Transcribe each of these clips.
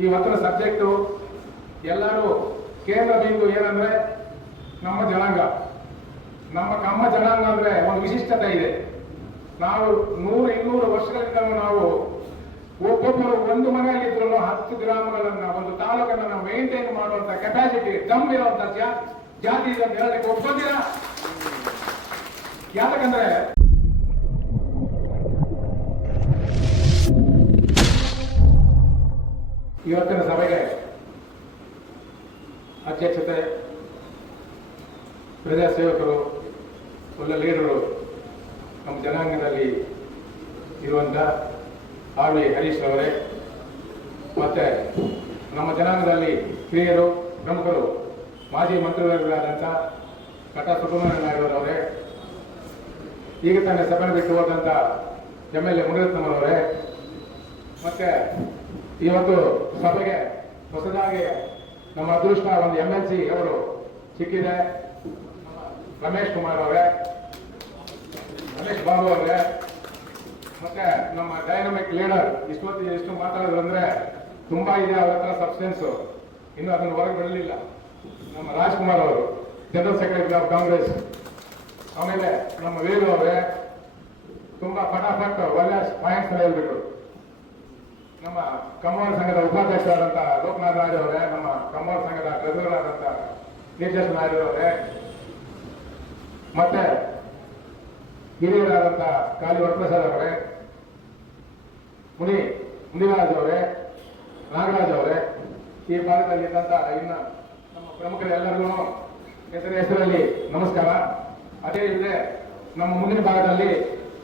ಇವತ್ತಿನ ಸಬ್ಜೆಕ್ಟು ಎಲ್ಲರೂ ಕೇಂದ್ರ ಬಿಂದು ಏನಂದ್ರೆ ನಮ್ಮ ಜನಾಂಗ. ನಮ್ಮ ಕಮ್ಮ ಜನಾಂಗ ಅಂದ್ರೆ ಒಂದು ವಿಶಿಷ್ಟತೆ ಇದೆ. ನಾವು ನೂರು, ಇನ್ನೂರು ವರ್ಷಗಳಿಂದ ನಾವು ಒಬ್ಬೊಬ್ಬರು ಒಂದು ಮನೆಯಲ್ಲಿದ್ರು ಹತ್ತು ಗ್ರಾಮಗಳನ್ನ, ಒಂದು ತಾಲೂಕನ್ನ ನಾವು ಮೇಂಟೈನ್ ಮಾಡುವಂತ ಕೆಪಾಸಿಟಿ ದಮ್ ಇರುವಂತ ಜಾತಿ ಇದನ್ನು ಹೇಳಲಿಕ್ಕೆ ಒಪ್ಪೋದಿಲ್ಲ ಯಾಕಂದ್ರೆ ಇವತ್ತಿನ ಸಭೆಗೆ ಅಧ್ಯಕ್ಷತೆ ಪ್ರಜಾ ಸೇವಕರು, ಒಳ್ಳೆ ಲೀಡರು ನಮ್ಮ ಜನಾಂಗದಲ್ಲಿ ಇರುವಂತ ಆರ್ ವಿ ಹರೀಶ್ ಅವರೇ ಮತ್ತೆ ನಮ್ಮ ಜನಾಂಗದಲ್ಲಿ ಹಿರಿಯರು, ಪ್ರಮುಖರು, ಮಾಜಿ ಮಂತ್ರಿಗಳಾದಂಥ ಕಟ ಸುಬ್ರಹ್ಮಣ್ಯ ನಾಯ್ಡು ಅವರೇ ಈಗ ತಾನೇ ಸಭೆ ಬಿಟ್ಟು ಹೋದಂಥ ಎಂ ಎಲ್ ಎ ಮುನಿರತ್ನವರವರೇ ಮತ್ತೆ ಇವತ್ತು ಸಭೆಗೆ ಹೊಸದಾಗಿ ನಮ್ಮ ಅದೃಷ್ಟ ಒಂದು ಎಂ ಎಲ್ ಸಿ ಅವರು ಸಿಕ್ಕಿದೆ. ರಮೇಶ್ ಕುಮಾರ್ ಅವರೇ, ರಮೇಶ್ ಬಾಬು ಅವರೇ, ಮತ್ತೆ ನಮ್ಮ ಡೈನಮಿಕ್ ಲೀಡರ್ ಇಷ್ಟೊತ್ತಿಗೆ ಎಷ್ಟು ಮಾತಾಡೋದು ಅಂದ್ರೆ ತುಂಬಾ ಇದೆ ಅವ್ರ ಹತ್ರ ಸಬ್ಸ್ಟೆನ್ಸ್ ಇನ್ನು ಅದನ್ನು ಹೊರಗೆ ಬಿಡಲಿಲ್ಲ. ನಮ್ಮ ರಾಜ್ಕುಮಾರ್ ಅವರು ಜನರಲ್ ಸೆಕ್ರೆಟರಿ ಆಫ್ ಕಾಂಗ್ರೆಸ್ ಆಮೇಲೆ ನಮ್ಮ ವೇಲು ಅವರೇ, ತುಂಬಾ ಫಟಾಫಟ್ ಒಳ್ಳೆ ಪಾಯಿಂಟ್ಸ್ ಹೇಳ್ಬಿಟ್ರು. ನಮ್ಮ ಕಮ್ಮೋಳ ಸಂಘದ ಉಪಾಧ್ಯಕ್ಷರಾದಂಥ ಲೋಕನಾಥ್ ರಾಜ್ ಅವರೇ, ನಮ್ಮ ಕಮ್ಮೋಳ ಸಂಘದ ಟ್ರೆಸರರ್ ಆದಂಥ ನಿರ್ದೇಶ ನಾಯ್ಡು ಅವರೇ, ಮತ್ತೆ ಹಿರಿಯರಾದಂಥ ಕಾಲಿ ವರಪ್ರಸಾದ್ ಅವರೇ, ಮುನಿ ಮುನಿರಾಜ್ ಅವರೇ, ನಾಗರಾಜ್ ಅವರೇ, ಈ ಭಾಗದಲ್ಲಿ ಇದ್ದಂತಹ ಇನ್ನ ನಮ್ಮ ಪ್ರಮುಖರೆಲ್ಲರಿಗೂ ಹೆಸರು ಹೆಸರಲ್ಲಿ ನಮಸ್ಕಾರ. ಅದೇ ಇಲ್ಲದೆ ನಮ್ಮ ಮುಂದಿನ ಭಾಗದಲ್ಲಿ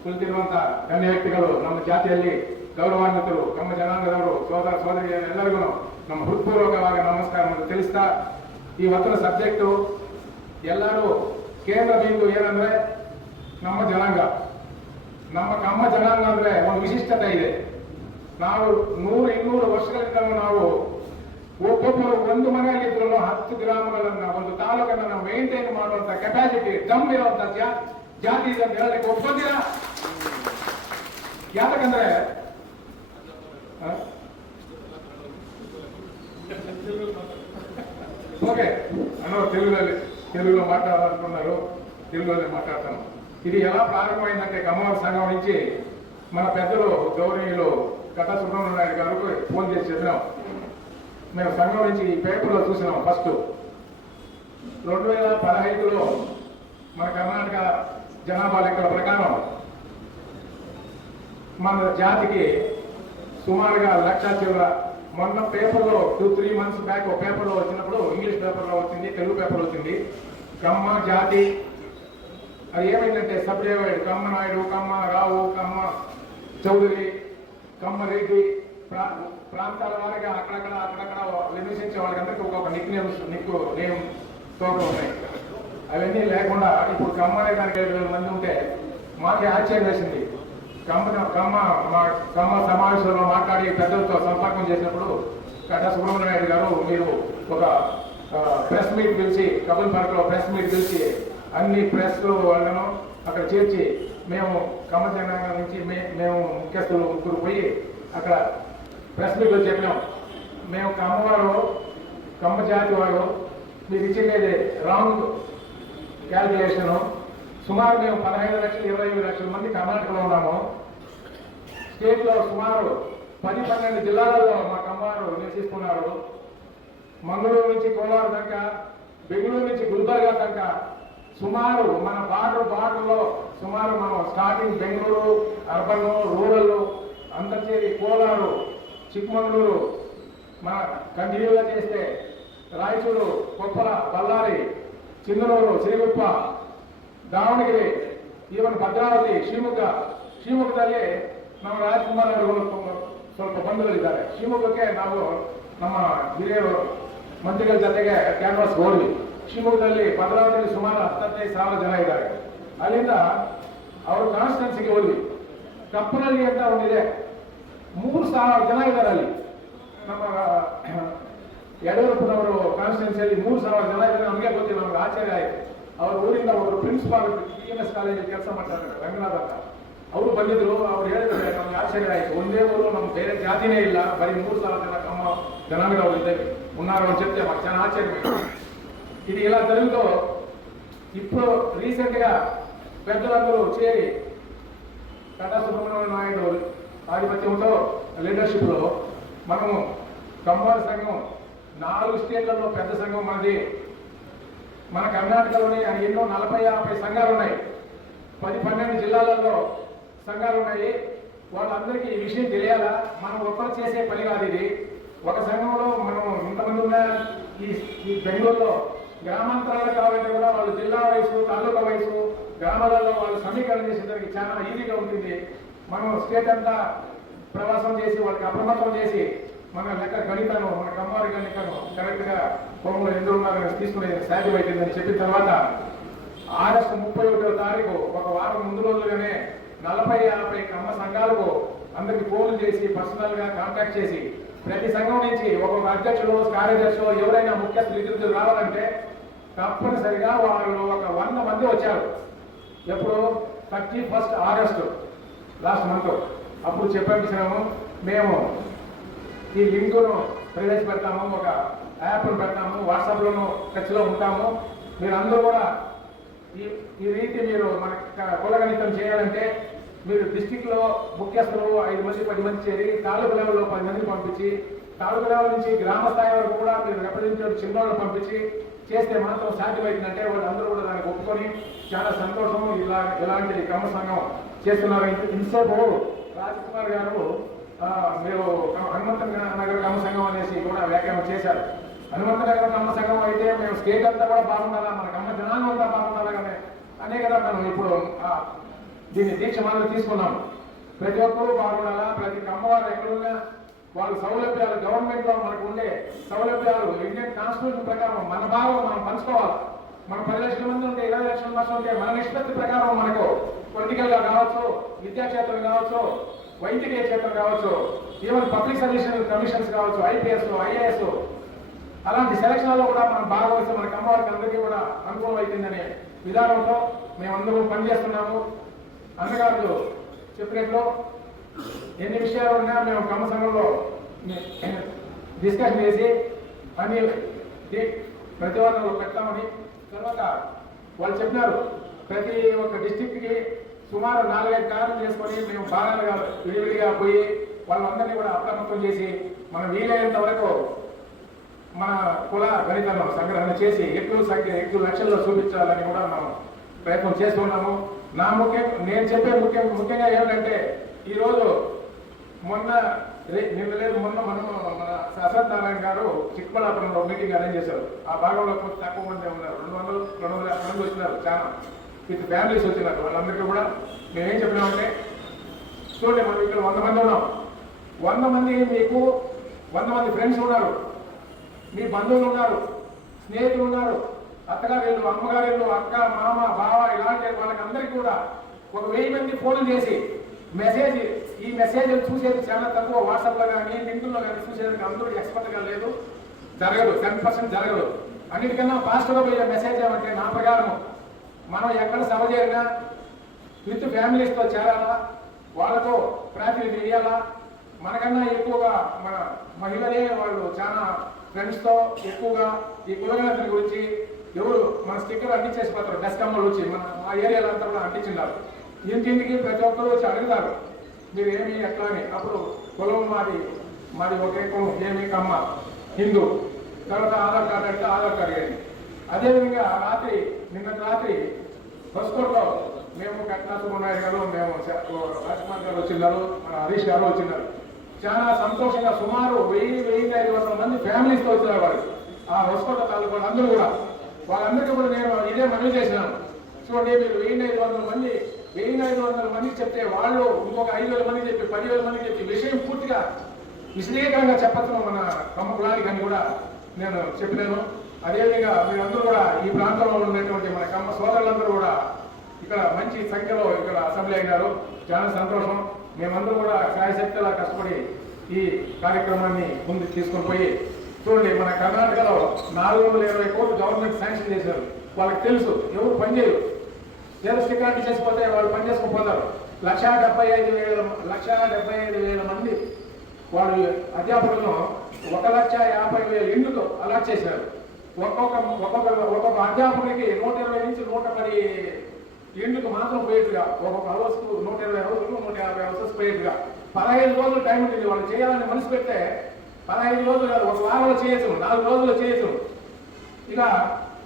ಕುಳಿತಿರುವಂತ ಗಣ್ಯ ವ್ಯಕ್ತಿಗಳು ನಮ್ಮ ಜಾತಿಯಲ್ಲಿ ಗೌರವಾನ್ವಿತರು ನಮ್ಮ ಜನಾಂಗದವರು, ಸೋದರ ಸೋದರಿಯರೆಲ್ಲರಿಗೂ ನಮ್ಮ ಹೃತ್ಪೂರ್ವಕವಾದ ನಮಸ್ಕಾರವನ್ನು ತಿಳಿಸ್ತಾ ಈ ಹೊತ್ತಿನ ಸಬ್ಜೆಕ್ಟು ಎಲ್ಲರೂ ಕೇಂದ್ರ ಬಿಂದು ಏನಂದ್ರೆ ನಮ್ಮ ಜನಾಂಗ ನಮ್ಮ ಕಮ್ಮ ಜನಾಂಗ ಅಂದ್ರೆ ಒಂದು ವಿಶಿಷ್ಟತೆ ಇದೆ ನಾವು ನೂರು, ಇನ್ನೂರು ವರ್ಷಗಳಿಂದ ನಾವು ಒಬ್ಬೊಬ್ಬರು ಒಂದು ಮನೆಯಲ್ಲಿದ್ರು ಹತ್ತು ಗ್ರಾಮಗಳನ್ನ, ಒಂದು ತಾಲೂಕನ್ನ ನಾವು ಮೇಂಟೈನ್ ಮಾಡುವಂತ ಕೆಪಾಸಿಟಿ ದಮ್ ಇರುವಂತ ಜಾತಿ ಇದೆ ಅಂತ ಹೇಳಲಿಕ್ಕೆ ಯಾಕಂದ್ರೆ? ఓకే. అన్న తెలుగులో తెలుగులో మాట్లాడాలనుకున్నారు. తెలుగులోనే మాట్లాడతాను. ఇది ఎలా ప్రారంభమైందంటే కమ్మవారి సంఘం నుంచి మన పెద్దలు గౌరవీయులు కథా సుబ్రహ్మణ్య నాయుడు గారికి ఫోన్ చేసి చెప్పినాం. మేము సంఘం నుంచి ఈ పేపర్లో చూసినాం ఫస్ట్. రెండు వేల పదహైదులో మన కర్ణాటక జనాభా లెక్కల ప్రకారం మన జాతికి సుమారుగా లక్ష చివర. మొన్న పేపర్లో టూ త్రీ మంత్స్ బ్యాక్ ఒక పేపర్లో వచ్చినప్పుడు ఇంగ్లీష్ పేపర్లో వచ్చింది తెలుగు పేపర్ వచ్చింది. కమ్మ జాతి అది ఏమైందంటే సబ్ డివైడ్ కమ్మ నాయుడు కమ్మ రావు కమ్మ చౌదరి కమ్మ రెడ్డి ప్రా- ప్రాంతాల వారిగా అక్కడక్కడ అక్కడక్కడ విమర్శించే వాళ్ళకందరికీ ఒక్కొక్క నిక్ నేమ్స్ నిక్ నేమ్ తోట ఉన్నాయి. అవన్నీ లేకుండా ఇప్పుడు కమ్మ అనే దానికి వేల మంది ఉంటే మాకే ఆశ్చర్యం వేసింది. కమ్మ కమ్మ మా సమావేశంలో మాట్లాడి పెద్దలతో సంపర్కం చేసినప్పుడు కట సుబ్రహ్మణ్య నాయుడు గారు మీరు ఒక ప్రెస్ మీట్ పిలిచి కబుల్ పార్క్లో ప్రెస్ మీట్ పిలిచి అన్ని ప్రెస్ వాళ్ళను అక్కడ చేర్చి మేము కమ్మ నుంచి మే- మేము ముఖ్యస్తులు ముగ్గురు పోయి అక్కడ ప్రెస్ మీట్ చెప్పినాం. మేము కమ్మవారు కమ్మ జాతి వారు మీరు ఇచ్చింది రాంగ్ క్యాల్కులేషను. సుమారు మేము పదహైదు లక్షలు ఇరవై ఐదు లక్షల మంది కర్ణాటకలో ఉన్నాము. స్టేట్లో సుమారు పది పన్నెండు జిల్లాలలో మా కమ్మారు నివసిస్తున్నారు. మంగళూరు నుంచి కోలారు దాకా బెంగళూరు నుంచి గుల్బర్గా దాకా సుమారు మన బార్డర్ బార్డర్లో సుమారు మనం స్టార్టింగ్ బెంగళూరు అర్బన్ రూరల్ అందచేరి కోలారు చిక్కమంగళూరు మన కంటిన్యూగా చేస్తే రాయచూరు కొప్పల బళ్ళారి చిందనూరు శ్రీగుప్ప ದಾವಣಗೆರೆ, ಈವನ್ ಭದ್ರಾವತಿ, ಶಿವಮೊಗ್ಗ, ಶಿವಮೊಗ್ಗದಲ್ಲಿ ನಮ್ಮ ರಾಜ್ಕುಮಾರ್ ಅವರು ಸ್ವಲ್ಪ ಬಂಧುಗಳಿದ್ದಾರೆ. ಶಿವಮೊಗ್ಗಕ್ಕೆ ನಾವು ನಮ್ಮ ಹಿರಿಯರು ಮಂತ್ರಿಗಳ ಜೊತೆಗೆ ಕ್ಯಾನ್ವಾಸ್ ಹೋದ್ವಿ. ಶಿವಮೊಗ್ಗದಲ್ಲಿ ಭದ್ರಾವತಿಯಲ್ಲಿ ಸುಮಾರು ಹತ್ತೈದು ಸಾವಿರ ಜನ ಇದ್ದಾರೆ. ಅಲ್ಲಿಂದ ಅವರು ಕಾನ್ಸ್ಟೆನ್ಸಿಗೆ ಹೋದ್ವಿ. ಕಪ್ಪನಹಳ್ಳಿ ಅಂತ ಒಂದಿದೆ. ಮೂರು ಸಾವಿರ ಜನ ಇದ್ದಾರೆ ಅಲ್ಲಿ. ನಮ್ಮ, ಯಡಿಯೂರಪ್ಪನವರು ಕಾನ್ಸ್ಟೆನ್ಸಿಯಲ್ಲಿ ಮೂರು ಸಾವಿರ ಜನ ಇದ್ದಾರೆ. ನಮಗೆ ಗೊತ್ತಿಲ್ಲ, ನಮ್ಗೆ ಆಶ್ಚರ್ಯ ಆಯ್ತು. ಅವ್ರ ಊರಿಂದ ಒಬ್ಬರು ಪ್ರಿನ್ಸಿಪಾಲ್ ಬಿ ಎಂ ಎಸ್ ಕಾಲೇಜಲ್ಲಿ ಕೆಲಸ ಮಾಡ್ತಾರೆ ರಂಗನಾಥ್ ಅಂತ ಅವರು ಬಂದಿದ್ರು ಅವ್ರು ಹೇಳಿದ್ರೆ ನಮ್ಗೆ ಆಶ್ಚರ್ಯ ಆಯ್ತು ಒಂದೇ ಊರು ನಮ್ಗೆ ಬೇರೆ ಜಾತಿನೇ ಇಲ್ಲ ಬರೀ ಮೂರು ಸಾವಿರ ಜನ ಕಮ್ಮ జనాలుగా ఇద్దరు ఉన్నారు అని చెప్తే మాకు చాలా ఆశ్చర్యం ఇది ఇలా జరుగుతూ ఇప్పుడు రీసెంట్గా పెద్దలందరూ చేరి కటా సుబ్రహ్మణ్య నాయుడు ఆధిపత్యంతో లీడర్షిప్లో మనము కంబాల సంఘం నాలుగు స్టేట్లలో పెద్ద సంఘం మనది మన కర్ణాటకలోని ఎన్నో నలభై యాభై సంఘాలు ఉన్నాయి. పది పన్నెండు జిల్లాలలో సంఘాలు ఉన్నాయి. వాళ్ళందరికీ ఈ విషయం తెలియాలా? మనం ఒక్కరు చేసే పని కాదు ఇది. ఒక సంఘంలో మనం ఇంతమంది ఉన్న ఈ ఈ బెంగళూరులో గ్రామాంతరాలు కావాలంటే కూడా వాళ్ళు జిల్లా వయసు తాలూకా వయసు గ్రామాలలో వాళ్ళు సమీకరణ చేసేదానికి చాలా ఈజీగా ఉంటుంది. మనం స్టేట్ అంతా ప్రవాసం చేసి వాళ్ళకి అప్రమత్తం చేసి మన లెక్క గణితను మన కమ్మారి గణితను కరెక్ట్గా పొలంలో ఎందుకు ఉన్నారని తీసుకునే అని చెప్పిన తర్వాత ఆగస్టు ముప్పై ఒకటో తారీఖు ఒక వారం ముందు రోజులుగానే నలభై యాభై కమ్మ సంఘాలకు అందరికి ఫోన్లు చేసి పర్సనల్గా కాంటాక్ట్ చేసి ప్రతి సంఘం నుంచి ఒక్కొక్క అధ్యక్షులు కార్యదర్శులు ఎవరైనా ముఖ్యస్థులు ఇద్దరు రావాలంటే తప్పనిసరిగా వాళ్ళు ఒక వంద మంది వచ్చారు. ఎప్పుడు thirty first August last month అప్పుడు చెప్పాము మేము ఈ లింకును ప్రవేశపెడతాము ఒక యాప్ను పెడతాము వాట్సాప్లోను టచ్లో ఉంటాము. మీరు అందరూ కూడా ఈ ఈ రీతి మీరు మన కులగణితం చేయాలంటే మీరు డిస్టిక్లో ముఖ్యస్థులు ఐదు మంది పది మంది చేరి తాలూకు లెవెల్లో పది మందిని పంపించి తాలూకు లెవెల్ నుంచి గ్రామ స్థాయి వరకు కూడా మీరు రిప్రజెంటేటివ్ చిన్నోళ్ళు పంపించి చేస్తే మాత్రం సాధ్యమైందంటే వాళ్ళు అందరూ కూడా దానికి ఒప్పుకొని చాలా సంతోషం. ఇలా ఇలాంటి క్రమ సంఘం చేస్తున్నారు. ఇంతసేపు రాజ్ రాజకుమార్ గారు మీరు హనుమంత నగర కర్మ సంఘం అనేసి కూడా వ్యాఖ్యానం చేశారు. హనుమంత నగర కర్మ సంఘం అయితే మేము స్టేట్ అంతా కూడా బాగుండాలా? మన కమ్మ జనాలు అంతా బాగుండాలనే కానీ అనే కదా మనం ఇప్పుడు ఆ, దీన్ని దీక్ష మనం తీసుకున్నాం ప్రతి ఒక్కరూ బాగుండాలా? ప్రతి కమ్మవారు ఎక్కడున్నా వాళ్ళ సౌలభ్యాలు గవర్నమెంట్లో మనకు ఉండే సౌలభ్యాలు ఇండియన్ కాన్స్టిట్యూషన్ ప్రకారం మన భావం మనం పంచుకోవాలి? మన పది లక్షల మంది ఉంటే ఇరవై లక్షల మంది ఉంటే మన నిష్పత్తి ప్రకారం మనకు పొలిటికల్గా కావచ్చు విద్యాక్షేత్రం కావచ్చు వైద్యకీయ క్షేత్రం కావచ్చు ఈవెన్ పబ్లిక్ సర్వీస్ కమిషన్స్ కావచ్చు ఐపీఎస్ ఐఏఎస్ అలాంటి సెలక్షన్లో కూడా మనం బాగా వస్తే మన కమ్మవారికి అందరికీ కూడా అనుకూలం అవుతుందనే విధానంతో మేమందరం పనిచేస్తున్నాము. అన్నగారు చెప్పినట్లు ఎన్ని విషయాలు ఉన్నా మేము కమ్మ సంఘంలో డిస్కషన్ చేసి పని ది- ప్రతివాదంలో పెడతామని తర్వాత వాళ్ళు చెప్పినారు. ప్రతి ఒక్క డిస్టిక్కి సుమారు నాలుగైదు కార్లు చేసుకొని మేము భాగాలుగా విడివిడిగా పోయి వాళ్ళందరినీ కూడా అప్రమత్తం చేసి మనం వీలైనంత వరకు మన కుల గణితను సంగ్రహణ చేసి ఎక్కువ సంఖ్య ఎక్కువ లక్షల్లో చూపించాలని కూడా మనం ప్రయత్నం చేస్తున్నాము నా ముఖ్యం నేను చెప్పే ముఖ్యం ముఖ్యంగా ఏమిటంటే ఈరోజు మొన్న నిన్న లేదు మొన్న మనము మన అసత్ నారాయణ గారు చిక్కబళ్ళాపురంలో మీటింగ్ అరేంజ్ చేశారు. ఆ భాగంలో కొంచెం తక్కువ మంది ఉన్నారు. రెండు వందలు రెండు వందల యాభై మంది వచ్చినారు చాలా. విత్ ఫ్యామిలీస్ వచ్చినారు. వాళ్ళందరికీ కూడా మేమేం చెప్పినామంటే చూడండి మనం ఇక్కడ వంద మంది ఉన్నాం. వంద మంది మీకు వంద మంది ఫ్రెండ్స్ ఉన్నారు. మీ బంధువులు ఉన్నారు స్నేహితులు ఉన్నారు అత్తగారిళ్ళు అమ్మగారిళ్ళు అక్క మామ బావ ఇలాంటి వాళ్ళకందరికీ కూడా ఒక వెయ్యి మంది ఫోన్లు చేసి మెసేజ్ ఈ మెసేజ్ చూసేది చాలా తక్కువ. వాట్సాప్లో కానీ లింకుల్లో కానీ చూసేది అందరూ ఎక్స్పర్ట్గా లేదు. జరగదు టెన్ పర్సెంట్ జరగదు. అన్నిటికన్నా ఫాస్ట్గా పోయే మెసేజ్ ఏమంటే నా ప్రకారం మనం ఎక్కడ సభ చేరినా విత్ ఫ్యామిలీస్తో చేరాలా? వాళ్ళతో ప్రాతినిధ్యం ఇవ్వాలా మనకన్నా ఎక్కువగా మన మహిళలే వాళ్ళు చాలా ఫ్రెండ్స్తో ఎక్కువగా ఈ కులగణతిని గురించి ఎవరు మన స్టిక్కర్ అంటించేసి పోతారు డెస్కమ్మలు వచ్చి. మన మా ఏరియాలో అంతా కూడా అంటించినారు ఇంటింటికి ప్రతి ఒక్కరు వచ్చి అడుగుతారు మీరు ఏమి ఎట్లా అని? అప్పుడు కులం మాది మాది ఒకే కులం ఏమి కమ్మ హిందూ. తర్వాత ఆధార్ కార్డు అంటే ఆధార్ కార్డు కానీ అదేవిధంగా రాత్రి నిన్న రాత్రి బస్కోట్లో మేము కట్నా సుబ్రహ్మణ్య గారు మేము శ- గారు వచ్చిన్నారు మన హరీష్ గారు వచ్చినారు చాలా సంతోషంగా సుమారు వెయ్యి వెయ్యి ఐదు వందల మంది ఫ్యామిలీస్తో వచ్చినారు వాళ్ళు. ఆ హొస్కోట తాలూకా అందరూ కూడా. వాళ్ళందరికీ కూడా నేను ఇదే మనవి చేసినాను. చూడండి మీరు వెయ్యి ఐదు వందల మంది వెయ్యి ఐదు వందల మంది చెప్తే వాళ్ళు ఇంకొక ఐదు వేల మంది చెప్పి పదివేల మంది చెప్పి విషయం పూర్తిగా విశ్లేషంగా చెప్పచ్చు మన కమ్మ కులానికి అని కూడా నేను చెప్పినాను. అదేవిధంగా మీరందరూ కూడా ఈ ప్రాంతంలో ఉన్నటువంటి మన కమ్మ సోదరులందరూ కూడా ఇక్కడ మంచి సంఖ్యలో ఇక్కడ అసెంబ్లీ అయినారు. చాలా సంతోషం. మేమందరూ కూడా శాయశక్తిలా కష్టపడి ఈ కార్యక్రమాన్ని ముందు తీసుకొని పోయి చూడండి మన కర్ణాటకలో నాలుగు వందల ఇరవై కోట్లు గవర్నమెంట్ శాంక్షన్ చేశారు. వాళ్ళకి తెలుసు. ఎవరు పనిచేయరు ఏదో స్టికార్టీ చేసిపోతే వాళ్ళు పని చేసుకుని లక్ష డెబ్బై ఐదు వేల లక్ష డెబ్బై ఐదు వేల మంది వాళ్ళు అధ్యాపకులను ఒక లక్ష యాభై వేల ఇండ్లతో అలాట్ చేశారు. ఒక్కొక్క ఒక్కొక్క ఒక్కొక్క అధ్యాపకుడికి నూట ఇరవై నుంచి నూట పది ఇండ్లకు మాత్రం పోయేట్టుగా ఒక్కొక్క హౌస్ నూట ఇరవై హౌస్లు నూట యాభై హౌసెస్ పోయేట్టుగా పదహైదు రోజులు టైం ఉంటుంది. వాళ్ళు చేయాలని మనసు పెడితే పదహైదు రోజులు కాదు ఒక వారంలో చేయొచ్చు నాలుగు రోజుల్లో చేయొచ్చు. ఇక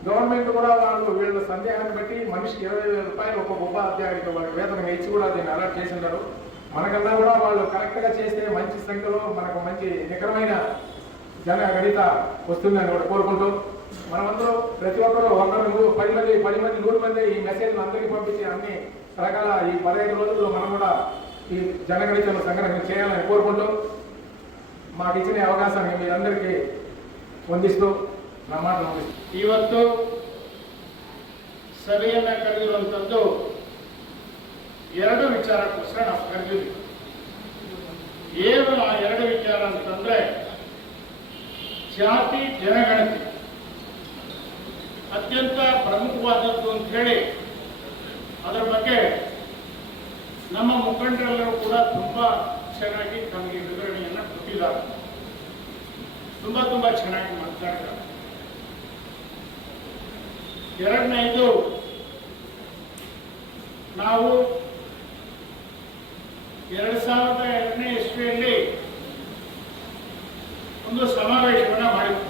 గవర్నమెంట్ కూడా వాళ్ళు వీళ్ళ సందేహాన్ని బట్టి మనిషికి ఇరవై వేల రూపాయలు ఒక్కొక్క ఉపాధ్యాయుడికి వాళ్ళకి వేతనం ఇచ్చి కూడా దీన్ని అలర్ట్ ఉన్నారు. మనకన్నా కూడా వాళ్ళు కరెక్ట్గా చేస్తే మంచి సంఖ్యలో మనకు మంచి నికరమైన జన గణిత వస్తుందని కూడా కోరుకుంటూ మనమందరూ ప్రతి ఒక్కరు ఒకరు నూ- పది మంది పది మంది నూరు మంది ఈ మెసేజ్ అందరికీ పంపించి అన్ని రకాల ఈ పదహైదు రోజుల్లో మనం కూడా ఈ జనగణితం సంగ్రహణ చేయాలని కోరుకుంటూ మాకు ఇచ్చిన ఈ అవకాశాన్ని మీరందరికీ వందిస్తూ నా మాట ముగిస్తున్నాను. ಇವತ್ತು ಸಭೆಯನ್ನ ಕರೆದಿರುವಂಥದ್ದು ಎರಡು ವಿಚಾರಕ್ಕೋಸ್ಕರ ನಾವು ಕರೆದಿದ್ವಿ ಏನು ಆ ಎರಡು ವಿಚಾರ ಅಂತಂದ್ರೆ ಜಾತಿ ಜನಗಣತಿ. ಅತ್ಯಂತ ಪ್ರಮುಖವಾದದ್ದು ಅಂತ ಹೇಳಿ ಅದರ ಬಗ್ಗೆ ನಮ್ಮ ಮುಖಂಡರೆಲ್ಲರೂ ಕೂಡ ತುಂಬಾ ಚೆನ್ನಾಗಿ ತಮಗೆ ವಿವರಣೆಯನ್ನು ಕೊಟ್ಟಿದ್ದಾರೆ. ತುಂಬಾ ತುಂಬಾ ಚೆನ್ನಾಗಿ ಮಾತಾಡಿದ್ದಾರೆ. ಎರಡನೇದು ನಾವು ಎರಡು ಸಾವಿರದ ಎರಡನೇ ಇಸ್ವಿಯಲ್ಲಿ ಒಂದು ಸಮಾವೇಶವನ್ನು ಮಾಡಿದ್ರು.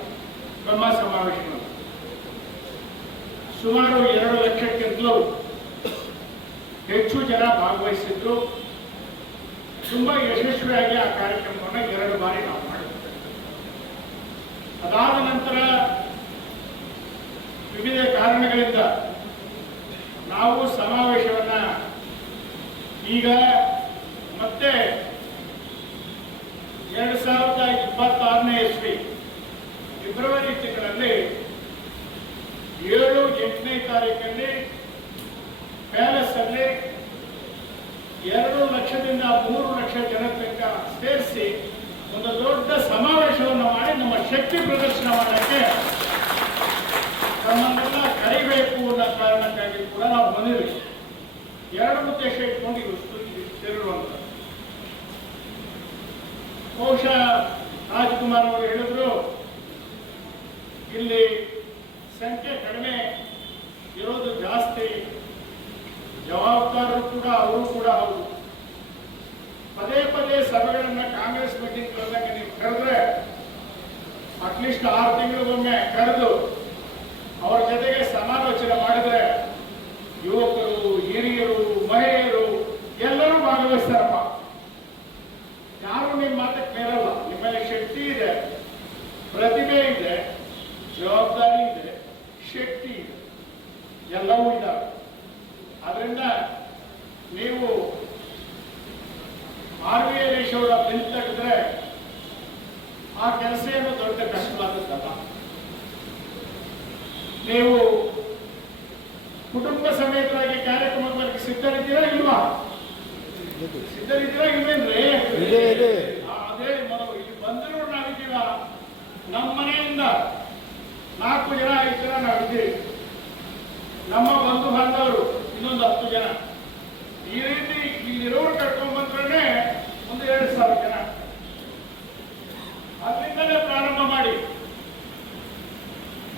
ಬ್ರಹ್ಮ ಸಮಾವೇಶವನ್ನು ಸುಮಾರು ಎರಡು ಲಕ್ಷಕ್ಕಿಂತಲೂ ಹೆಚ್ಚು ಜನ ಭಾಗವಹಿಸಿದ್ರು. ತುಂಬಾ ಯಶಸ್ವಿಯಾಗಿ ಆ ಕಾರ್ಯಕ್ರಮವನ್ನು ಎರಡು ಬಾರಿ ನಾವು ಮಾಡಿದ್ದೇವೆ ಅದಾದ ನಂತರ ವಿವಿಧ ಕಾರಣಗಳಿಂದ ನಾವು ಸಮಾವೇಶವನ್ನ ಈಗ ಮತ್ತೆ ಎರಡು ಸಾವಿರದ ಇಪ್ಪತ್ತಾರನೇ ಇಸ್ವಿ. ಫೆಬ್ರವರಿ ತಿಂಗಳಲ್ಲಿ ಏಳು ಎಂಟನೇ ತಾರೀಕಲ್ಲಿ ಪ್ಯಾಲೇಸ್ ಅಲ್ಲಿ ಎರಡು ಲಕ್ಷದಿಂದ ಮೂರು ಲಕ್ಷ ಜನ ಸೇರಿಸಿ ಒಂದು ದೊಡ್ಡ ಸಮಾವೇಶವನ್ನು ಮಾಡಿ ನಮ್ಮ ಶಕ್ತಿ ಪ್ರದರ್ಶನ ಮಾಡಕ್ಕೆ ನಮ್ಮನ್ನೆಲ್ಲ ಕರಿಬೇಕು ಅನ್ನೋ ಕಾರಣಕ್ಕಾಗಿ ಕೂಡ ನಾವು ಬಂದಿದ್ದೀವಿ. ಎರಡು ಉದ್ದೇಶ ಇಟ್ಕೊಂಡು ಇವತ್ತು ಸೇರಿರುವಂತ ಬಹುಶಃ ರಾಜ್ಕುಮಾರ್ ಅವರು ಹೇಳಿದ್ರು, ಇಲ್ಲಿ ಸಂಖ್ಯೆ ಕಡಿಮೆ ಇರೋದು ಜಾಸ್ತಿ, ಜವಾಬ್ದಾರರು ಕೂಡ ಅವರು ಕೂಡ ಹೌದು. ಪದೇ ಪದೇ ಸಭೆಗಳನ್ನ ಕಾಂಗ್ರೆಸ್ ಮೀಟಿಂಗ್ ಕರೆದಂಗೆ ನೀವು ಕರೆದ್ರೆ ಅಟ್ಲೀಸ್ಟ್ ಆರು ತಿಂಗಳಿಗೊಮ್ಮೆ ಕರೆದು ಅವರ ಜೊತೆಗೆ ಸಮಾಲೋಚನೆ ಮಾಡಿದ್ರೆ ಯುವಕರು ಹಿರಿಯರು ಮಹಿಳೆಯರು ಎಲ್ಲರೂ ಭಾಗವಹಿಸ್ತಾರಪ್ಪ ಯಾರು ನಿಮ್ಮ ಮಾತಕ್ಕೆ ಮೇಲಲ್ಲ ನಿಮ್ಮಲ್ಲಿ ಶಕ್ತಿ ಇದೆ ಪ್ರತಿಭೆ ಇದೆ ಜವಾಬ್ದಾರಿ ಇದೆ ಶಕ್ತಿ ಇದೆ ಎಲ್ಲವೂ ಇದ್ದಾವೆ ಅದರಿಂದ ನೀವು ಆರ್ ವಿ ಅವರ ಬೆನ್ನು ತೆಗೆದ್ರೆ ಆ ಕೆಲಸ ಏನು ದೊಡ್ಡ ಕಷ್ಟವಾಗುತ್ತಲ್ಲ ನೀವು ಕುಟುಂಬ ಸಮೇತರಾಗಿ ಕಾರ್ಯಕ್ರಮಗಳಿಗೆ ಸಿದ್ಧರಿದ್ದೀರಾ ಇಲ್ವಾ? ಸಿದ್ಧರಿದ್ದೀರಾ ಇಲ್ವೇನ್ರಿ? ಅದೇ ಇಲ್ಲಿ ಬಂದರೂ ನಾವಿದ್ದೀರಾ? ನಮ್ಮ ಮನೆಯಿಂದ ನಾಲ್ಕು ಜನ ಐದು ಜನ ನಾವಿದ್ದೀವಿ ನಮ್ಮ ಬಂಧು ಬಾಂಧವರು, ಇನ್ನೊಂದು ಹತ್ತು ಜನ. ಈ ರೀತಿ ಇಲ್ಲಿರೋರು ಕರ್ಕೊಂಡ್ ಬಂದ್ರೆ ಒಂದು ಎರಡು ಸಾವಿರ ಜನ. ಅಲ್ಲಿಂದಲೇ ಪ್ರಾರಂಭ ಮಾಡಿ.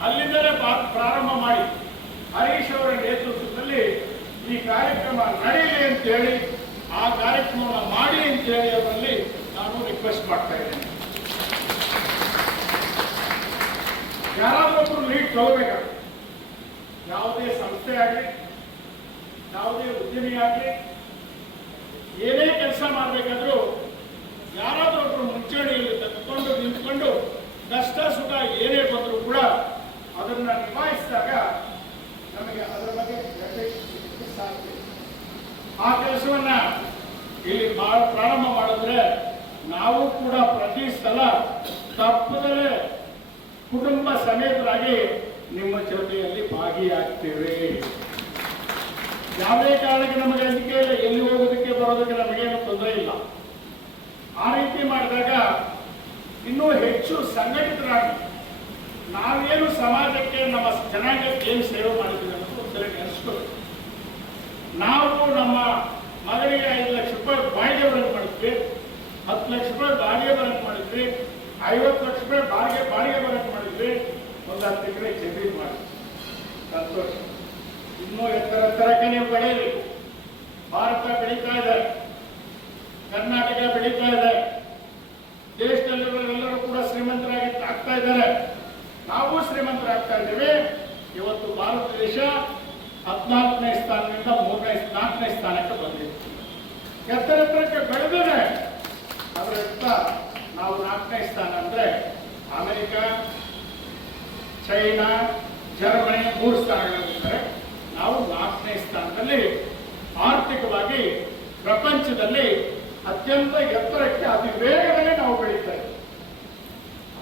ಅಲ್ಲಿಂದಲೇ ಪ್ರಾರಂಭ ಮಾಡಿ. ಹರೀಶ್ ಅವರ ನೇತೃತ್ವದಲ್ಲಿ ಈ ಕಾರ್ಯಕ್ರಮ ನಡೆಯಲಿ ಅಂತೇಳಿ, ಆ ಕಾರ್ಯಕ್ರಮವನ್ನು ಮಾಡಿ ಅಂತೇಳಿ ಅವರಲ್ಲಿ ನಾನು ರಿಕ್ವೆಸ್ಟ್ ಮಾಡ್ತಾ ಇದ್ದೇನೆ. ಯಾರಾದರೂ ಲೀಡ್ ತಗೋಬೇಕಾಗುತ್ತೆ ಯಾವುದೇ ಸಂಸ್ಥೆ ಆಗಲಿ, ಯಾವುದೇ ಉದ್ಯಮಿ ಆಗಲಿ, ಏನೇ ಕೆಲಸ ಮಾಡಬೇಕಾದ್ರೂ ಯಾರಾದರೂ ಒಬ್ಬರು ಮುಂಚೂಣಿಯಲ್ಲಿ ತಕ್ಕೊಂಡು ನಿಂತ್ಕೊಂಡು ಕಷ್ಟ ಸುಖ ಏನೇ ಬಂದರೂ ಕೂಡ ಅದನ್ನು ನಿಭಾಯಿಸಿದಾಗ ನಮಗೆ ಅದರ ಬಗ್ಗೆ ಸಾಧ್ಯ. ಆ ಕೆಲಸವನ್ನು ಇಲ್ಲಿ ಪ್ರಾರಂಭ ಮಾಡಿದ್ರೆ ನಾವು ಕೂಡ ಪ್ರತಿ ಸಲ ತಪ್ಪದಲ್ಲೇ ಕುಟುಂಬ ಸಮೇತರಾಗಿ ನಿಮ್ಮ ಜೊತೆಯಲ್ಲಿ ಭಾಗಿಯಾಗ್ತೇವೆ. ಯಾವುದೇ ಕಾರಣಕ್ಕೆ ನಮಗೆ ಅಂಜಿಕೆ ಇಲ್ಲ, ಎಲ್ಲಿ ಹೋಗೋದಕ್ಕೆ ಬರೋದಕ್ಕೆ ನಮಗೇನು ತೊಂದರೆ ಇಲ್ಲ. ಆ ರೀತಿ ಮಾಡಿದಾಗ ಇನ್ನೂ ಹೆಚ್ಚು ಸಂಘಟಿತರಾಗಿ ನಾವೇನು ಸಮಾಜಕ್ಕೆ ನಮ್ಮ ಜನಾಂಗಕ್ಕೆ ಏನು ಸೇವೆ ಮಾಡಿದ್ದೀವಿ ಅನ್ನೋದು ನೆನೆಸ್ಕೊಳ್ಬೇಕು ನಾವು ನಮ್ಮ ಮಗನಿಗೆ ಐದು ಲಕ್ಷ ರೂಪಾಯಿ ಬಾಡಿಗೆ ಬರಂಗ್ ಮಾಡಿದ್ವಿ ಹತ್ತು ಲಕ್ಷ ರೂಪಾಯಿ ಬಾಡಿಗೆ ಬರಂಗ್ ಮಾಡಿದ್ವಿ ಐವತ್ತು ಲಕ್ಷ ರೂಪಾಯಿ ಬಾಡಿಗೆ ಬಾಡಿಗೆ ಮಾಡಿದ್ವಿ ಒಂದು ಹತ್ತು ಎಕರೆ ಮಾಡಿ ಸಂತೋಷ ಇನ್ನೂ ಎತ್ತರ ಎತ್ತರಕ್ಕೆ ನೀವು ಬೆಳೆಯಲಿ ಭಾರತ ಬೆಳೀತಾ ಇದೆ ಕರ್ನಾಟಕ ಬೆಳೀತಾ ಇದೆ ದೇಶದಲ್ಲಿರೋರೆಲ್ಲರೂ ಕೂಡ ಶ್ರೀಮಂತರಾಗಿ ಆಗ್ತಾ ಇದ್ದಾರೆ ನಾವು ಶ್ರೀಮಂತರಾಗ್ತಾ ಇದ್ದೀವಿ ಇವತ್ತು ಭಾರತ ದೇಶ ಹದಿನಾಲ್ಕನೇ ಸ್ಥಾನದಿಂದ ಮೂರನೇ ನಾಲ್ಕನೇ ಸ್ಥಾನಕ್ಕೆ ಬಂದಿದೆ ಎತ್ತರ ಎತ್ತರಕ್ಕೆ ಬೆಳೆದರೆ ಅದರರ್ಥ ನಾವು ನಾಲ್ಕನೇ ಸ್ಥಾನ ಅಂದರೆ ಅಮೆರಿಕ ಚೈನಾ, ಜರ್ಮನಿ ಮೂರು ಸ್ಥಾನಗಳಲ್ಲಿದ್ದಾರೆ ನಾವು ನಾಲ್ಕನೇ ಸ್ಥಾನದಲ್ಲಿ ಆರ್ಥಿಕವಾಗಿ ಪ್ರಪಂಚದಲ್ಲಿ ಅತ್ಯಂತ ಎತ್ತರಕ್ಕೆ ಅತಿ ವೇಗದಲ್ಲಿ ನಾವು ಬೆಳೀತಾ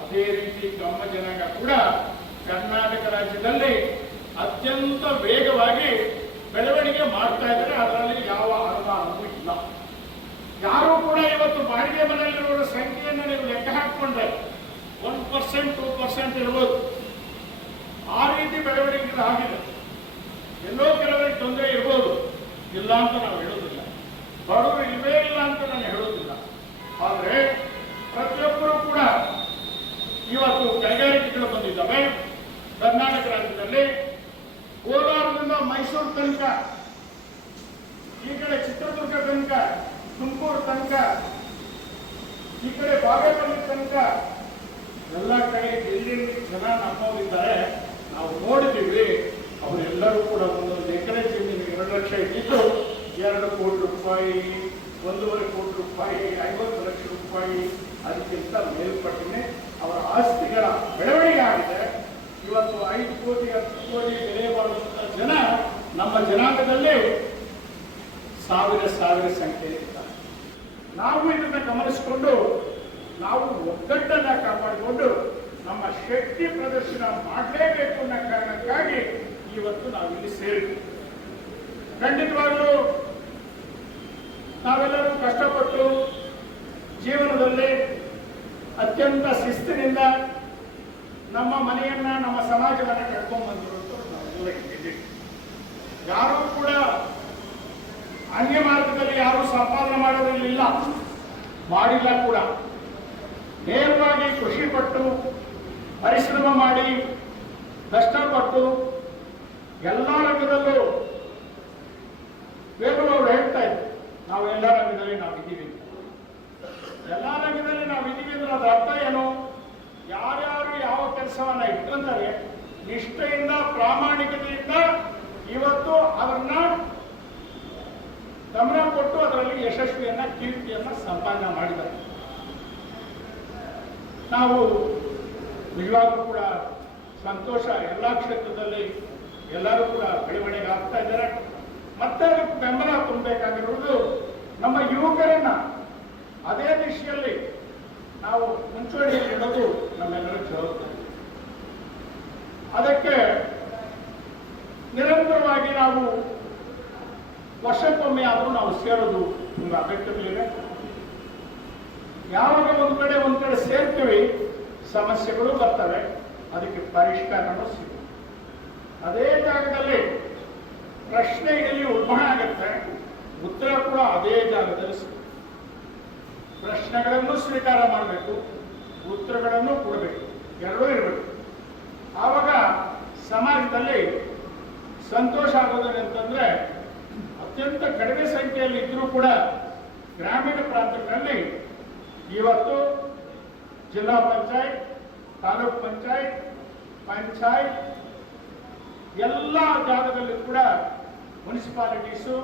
ಅದೇ ರೀತಿ ನಮ್ಮ ಜನಾಂಗ ಕೂಡ ಕರ್ನಾಟಕ ರಾಜ್ಯದಲ್ಲಿ ಅತ್ಯಂತ ವೇಗವಾಗಿ ಬೆಳವಣಿಗೆ ಮಾಡ್ತಾ ಇದ್ದಾರೆ. ಅದರಲ್ಲಿ ಯಾವ ಅನುಮಾನವೂ ಇಲ್ಲ. ಯಾರು ಕೂಡ ಇವತ್ತು ಬಾಡಿಗೆ ಮನೆಯಲ್ಲಿರುವ ಸಂಖ್ಯೆಯನ್ನು ನೀವು ಲೆಕ್ಕ ಹಾಕೊಂಡ್ರೆ ಒನ್ ಪರ್ಸೆಂಟ್, ಟೂ ಪರ್ಸೆಂಟ್ ಇರ್ಬೋದು. ಆ ರೀತಿ ಬೆಳವಣಿಗೆ ಆಗಿದೆ. ಎಲ್ಲೋ ಕೆಲವರಿಗೆ ತೊಂದರೆ ಇರ್ಬೋದು. ಇಲ್ಲ ಅಂತ ನಾವು ಹೇಳೋದಿಲ್ಲ ಬಡವರು ಇವೇ ಇಲ್ಲ ಅಂತ ನಾನು ಹೇಳೋದಿಲ್ಲ ಆದರೆ ಪ್ರತಿಯೊಬ್ಬರೂ ಕೂಡ ಇವತ್ತು ಕೈಗಾರಿಕೆಗಳು ಬಂದಿದ್ದಾವೆ. ಕರ್ನಾಟಕ ರಾಜ್ಯದಲ್ಲಿ ಕೋಲಾರದಿಂದ ಮೈಸೂರು ತನಕ, ಈ ಕಡೆ ಚಿತ್ರದುರ್ಗ ತನಕ, ತುಮಕೂರು ತನಕ, ಈ ಕಡೆ ಬಾಗೇಪಲ್ಲಿ ತನಕ ಎಲ್ಲ ಕಡೆ ಎಲ್ಲಿ ಜನ ನಮ್ಮವರಿದ್ದಾರೆ. ನಾವು ನೋಡಿದ್ದೀವಿ, ಅವರೆಲ್ಲರೂ ಕೂಡ ಒಂದೊಂದು ಎಕರೆ ಜಮೀನು ಎರಡು ಲಕ್ಷ ಇದ್ದಿದ್ದು, ಎರಡು ಕೋಟಿ ರೂಪಾಯಿ, ಒಂದೂವರೆ ಕೋಟಿ ರೂಪಾಯಿ, ಐವತ್ತು ಲಕ್ಷ ರೂಪಾಯಿ ಅದಕ್ಕಿಂತ ಮೇಲ್ಪಟ್ಟಿನೇ ಅವರ ಆಸ್ತಿಗಳ ಬೆಳವಣಿಗೆ ಆಗಿದೆ ಇವತ್ತು ಐದು ಕೋಟಿ, ಹತ್ತು ಕೋಟಿ ಬೆಲೆ ಬಾಳುವಂತ ಜನ ನಮ್ಮ ಜನಾಂಗದಲ್ಲಿ ಸಾವಿರ ಸಾವಿರ ಸಂಖ್ಯೆ ಇರ್ತಾರೆ ನಾವು ಇದನ್ನ ಗಮನಿಸಿಕೊಂಡು, ನಾವು ಒಗ್ಗಟ್ಟನ್ನ ಕಾಪಾಡಿಕೊಂಡು ನಮ್ಮ ಶಕ್ತಿ ಪ್ರದರ್ಶನ ಮಾಡಲೇಬೇಕು ಅನ್ನೋ ಕಾರಣಕ್ಕಾಗಿ ಇವತ್ತು ನಾವಿಲ್ಲಿ ಸೇರಿದ್ವಿ. ಖಂಡಿತವಾಗಲೂ ನಾವೆಲ್ಲರೂ ಕಷ್ಟಪಟ್ಟು ಜೀವನದಲ್ಲಿ ಅತ್ಯಂತ ಶಿಸ್ತಿನಿಂದ ನಮ್ಮ ಮನೆಯನ್ನ, ನಮ್ಮ ಸಮಾಜವನ್ನ ಕಟ್ಕೊಂಡ್ ಬಂದಿರುವಂತ ನಾವೆಲ್ಲ ಇದ್ದೀವಿ ಯಾರೂ ಕೂಡ ಅನ್ಯ ಮಾರ್ಗದಲ್ಲಿ ಯಾರು ಸಂಪಾದನೆ ಮಾಡೋದಿಲ್ಲ ಮಾಡಿಲ್ಲ ಕೂಡ. ನೇರವಾಗಿ ಖುಷಿ ಪಟ್ಟು ಪರಿಶ್ರಮ ಮಾಡಿ ಕಷ್ಟಪಟ್ಟು ಎಲ್ಲ ರಂಗದಲ್ಲೂ ವೇಗು ಅವರು ಹೇಳ್ತಾ ಇದ್ರು, ನಾವು ಎಲ್ಲ ರಂಗದಲ್ಲಿ ನಾವು ಇದ್ದೀವಿ ಅಂತ. ಎಲ್ಲ ರಂಗದಲ್ಲಿ ನಾವು ಇದ್ದೀವಿ ಅಂದ್ರೆ ಅದರ ಅರ್ಥ ಏನು ಯಾರ್ಯಾರು ಯಾವ ಕೆಲಸವನ್ನ ಇಟ್ಕೊಂತಾರೆ ನಿಷ್ಠೆಯಿಂದ ಪ್ರಾಮಾಣಿಕತೆಯಿಂದ ಇವತ್ತು ಅದನ್ನ ಗಮನ ಕೊಟ್ಟು ಅದರಲ್ಲಿ ಯಶಸ್ವಿಯನ್ನ ಕೀರ್ತಿಯನ್ನ ಸಂಪಾದನೆ ಮಾಡಿದ್ದಾರೆ ನಾವು ನಿಜವಾಗ್ಲೂ ಕೂಡ ಸಂತೋಷ ಎಲ್ಲ ಕ್ಷೇತ್ರದಲ್ಲಿ ಎಲ್ಲರೂ ಕೂಡ ಬೆಳವಣಿಗೆ ಆಗ್ತಾ ಇದ್ದಾರೆ. ಮತ್ತೆ ಬೆಂಬಲ ತುಂಬಬೇಕಾಗಿರುವುದು ನಮ್ಮ ಯುವಕರನ್ನ ಅದೇ ದಿಶೆಯಲ್ಲಿ ನಾವು ಮುಂಚೂಣಿಯಲ್ಲಿ ಇಡೋದು ನಮ್ಮೆಲ್ಲರ ಜವಾಬ್ದಾರಿ. ಅದಕ್ಕೆ ನಿರಂತರವಾಗಿ ನಾವು ವರ್ಷಕ್ಕೊಮ್ಮೆ ಆದರೂ ನಾವು ಸೇರೋದು ಒಂದು ಅಗತ್ಯವಿದೆ ಯಾವಾಗ ಒಂದು ಕಡೆ ಒಂದು ಕಡೆ ಸೇರ್ತೀವಿ ಸಮಸ್ಯೆಗಳು ಬರ್ತವೆ, ಅದಕ್ಕೆ ಪರಿಷ್ಕಾರನೂ ಸಿಗುತ್ತೆ. ಅದೇ ಜಾಗದಲ್ಲಿ ಪ್ರಶ್ನೆ ಎಲ್ಲಿ ಉದ್ಭವ ಆಗುತ್ತೆ, ಉತ್ತರ ಕೂಡ ಅದೇ ಜಾಗದಲ್ಲಿ ಸಿಗುತ್ತೆ. ಪ್ರಶ್ನೆಗಳನ್ನು ಸ್ವೀಕಾರ ಮಾಡಬೇಕು, ಉತ್ತರಗಳನ್ನು ಕೊಡಬೇಕು, ಎರಡೂ ಇರಬೇಕು. ಆವಾಗ ಸಮಾಜದಲ್ಲಿ ಸಂತೋಷ ಆಗೋದೇನಂತಂದ್ರೆ ಅತ್ಯಂತ ಕಡಿಮೆ ಸಂಖ್ಯೆಯಲ್ಲಿ ಇದ್ರೂ ಕೂಡ ಗ್ರಾಮೀಣ ಪ್ರಾಂತಗಳಲ್ಲಿ ಇವತ್ತು ಜಿಲ್ಲಾ ಪಂಚಾಯತ್, ತಾಲೂಕ್ ಪಂಚಾಯತ್ ಪಂಚಾಯತ್, ಎಲ್ಲ ಜಾಗದಲ್ಲಿ ಕೂಡ ಮುನ್ಸಿಪಾಲಿಟೀಸು,